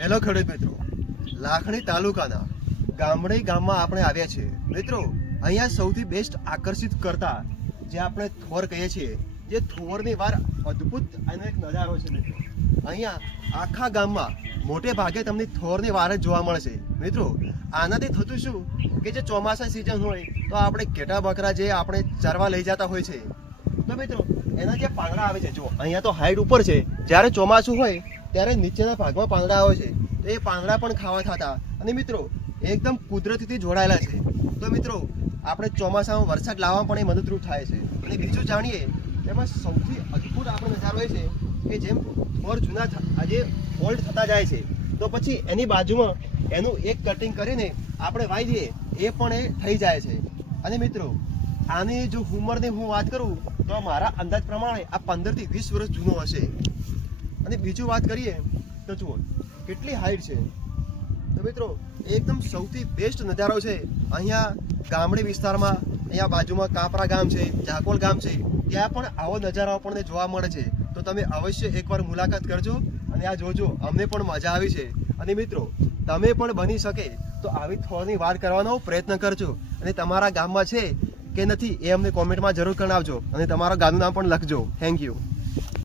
Hello ખેડૂત મિત્રો. લાખણી તાલુકાના ગામડે ગામમાં આપણે આવ્યા છીએ. મિત્રો, અહીંયા સૌથી બેસ્ટ આકર્ષિત કરતા જે આપણે થોર કહીએ છીએ, જે થોરની વાર અદ્ભુત એનો એક નજારો છે મિત્રો. અહીંયા આખા ગામમાં મોટે ભાગે તમને થોરની વાર જ જોવા મળશે. મિત્રો, આનાથી થતું શું? કે જે ચોમાસા સિઝન હોય, તો આપણે ઘેટા બકરા જે આપણે ચરવા લઈ જતા હોય છે. તો મિત્રો, એના જે પાંદડા આવે છે જો અહીંયા તો હાઈટ ઉપર છે. જ્યારે ચોમાસું હોય ત્યારે નીચેના ભાગમાં પાંદડા આવે છે. તો એ પાંદડા પણ ખાવા થતા. અને મિત્રો, એકદમ કુદરતીથી જોડાયેલા છે. તો મિત્રો, આપણે ચોમાસામાં વરસાદ લાવવા પણ એ મદદરૂપ થાય છે. અને બીજું જાણીએ, તેમાં સૌથી અદ્ભુત આપણે નજારો એ છે કે જેમ ફળ જૂના આજે ઓલ્ડ થતા જાય છે. તો પછી એની બાજુમાં એનું એક કટિંગ કરીને આપણે વાઈ દઈએ એ પણ એ થઈ જાય છે. અને મિત્રો, આની જો ઉંમરની હું વાત કરું, તો મારા અંદાજ પ્રમાણે આ પંદરથી વીસ વર્ષ જૂનો હશે. અને બીજું વાત કરીએ, તો જુઓ, કેટલી હાઈટ છે. તો મિત્રો, એકદમ સૌથી બેસ્ટ નજારો છે અહીંયા ગામડી વિસ્તારમાં, અહીંયા બાજુમાં કાપરા ગામ છે જાકોલ ગામ છે, ત્યાં પણ આવો નજારો આપણને જોવા મળે છે. તો તમે અવશ્ય એકવાર મુલાકાત કરજો અને આ જોજો, અમને પણ મજા આવી છે. અને મિત્રો, તમે પણ બની શકે તો આવી થોરની વાત કરવાનો પ્રયત્ન કરજો. અને તમારા ગામમાં છે કે નથી એ અમને કોમેન્ટમાં જરૂર કરાવજો અને તમારા ગામનું નામ પણ લખજો. Thank you